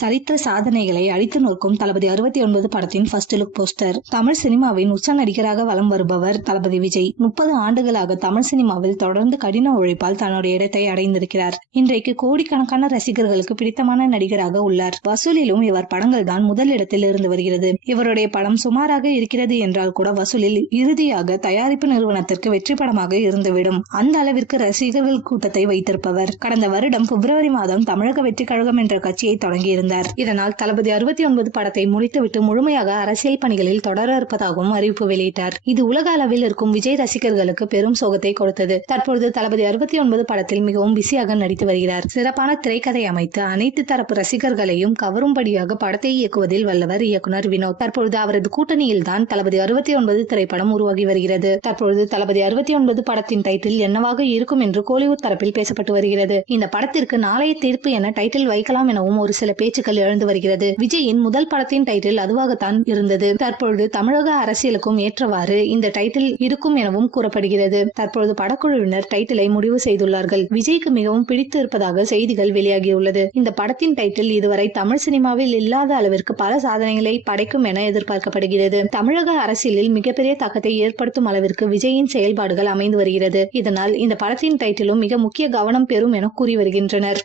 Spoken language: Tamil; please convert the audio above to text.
சரித்திர சாதனைகளை அழித்து நோக்கும் தளபதி 69 படத்தின் ஃபர்ஸ்ட் லுக் போஸ்டர். தமிழ் சினிமாவின் உச்ச நடிகராக வலம் வருபவர் தளபதி விஜய். 30 ஆண்டுகளாக தமிழ் சினிமாவில் தொடர்ந்து கடின உழைப்பால் தன்னுடைய இடத்தை அடைந்திருக்கிறார். இன்றைக்கு கோடிக்கணக்கான ரசிகர்களுக்கு பிடித்தமான நடிகராக உள்ளார். வசூலிலும் இவர் படங்கள் தான் முதலிடத்தில் இருந்து வருகிறது. இவருடைய படம் சுமாராக இருக்கிறது என்றால் கூட வசூலில் இறுதியாக தயாரிப்பு நிறுவனத்திற்கு வெற்றி படமாக இருந்துவிடும். அந்த அளவிற்கு ரசிகர்கள் கூட்டத்தை வைத்திருப்பவர். கடந்த வருடம் பிப்ரவரி மாதம் தமிழக வெற்றி கழகம் என்ற கட்சியை தொடங்கி இருந்தார். இதனால் தளபதி 69 படத்தை முடித்துவிட்டு முழுமையாக அரசியல் பணிகளில் தொடர இருப்பதாகவும் அறிவிப்பு வெளியிட்டார். இது உலக அளவில் இருக்கும் விஜய் ரசிகர்களுக்கு பெரும் சோகத்தை கொடுத்தது. தற்பொழுது தளபதி 69 படத்தில் மிகவும் பிஸியாக நடித்து வருகிறார். சிறப்பான திரைக்கதை அமைத்து அனைத்து தரப்பு ரசிகர்களையும் கவரும்படியாக படத்தை இயக்குவதில் வல்லவர் இயக்குனர் வினோத். தற்பொழுது அவரது கூட்டணியில் தான் தளபதி 69 திரைப்படம் உருவாகி வருகிறது. தற்பொழுது தளபதி 69 படத்தின் டைட்டில் என்னவாக இருக்கும் என்று கோலிவுட் தரப்பில் பேசப்பட்டு வருகிறது. இந்த படத்திற்கு நாளைய தீர்ப்பு என டைட்டில் வைக்கலாம் எனவும் ஒரு சில பேச்சுக்கள் எழுந்து வருகிறது. விஜயின் முதல் படத்தின் டைட்டில் அதுவாகத்தான் இருந்தது. தற்பொழுது தமிழக அரசியலுக்கும் ஏற்றவாறு இந்த டைட்டில் இருக்கும் எனவும் கூறப்படுகிறது. தற்பொழுது படக்குழுவினர் டைட்டிலை முடிவு செய்துள்ளார்கள். விஜய்க்கு மிகவும் பிடித்து இருப்பதாக செய்திகள் வெளியாகியுள்ளது. இந்த படத்தின் டைட்டில் இதுவரை தமிழ் சினிமாவில் இல்லாத அளவிற்கு பல சாதனைகளை படைக்கும் என எதிர்பார்க்கப்படுகிறது. தமிழக அரசியலில் மிகப்பெரிய தாக்கத்தை ஏற்படுத்தும் அளவிற்கு விஜயின் செயல்பாடுகள் அமைந்து வருகிறது. இதனால் இந்த படத்தின் டைட்டிலும் மிக முக்கிய கவனம் பெறும் என கூறி வருகின்றனர்.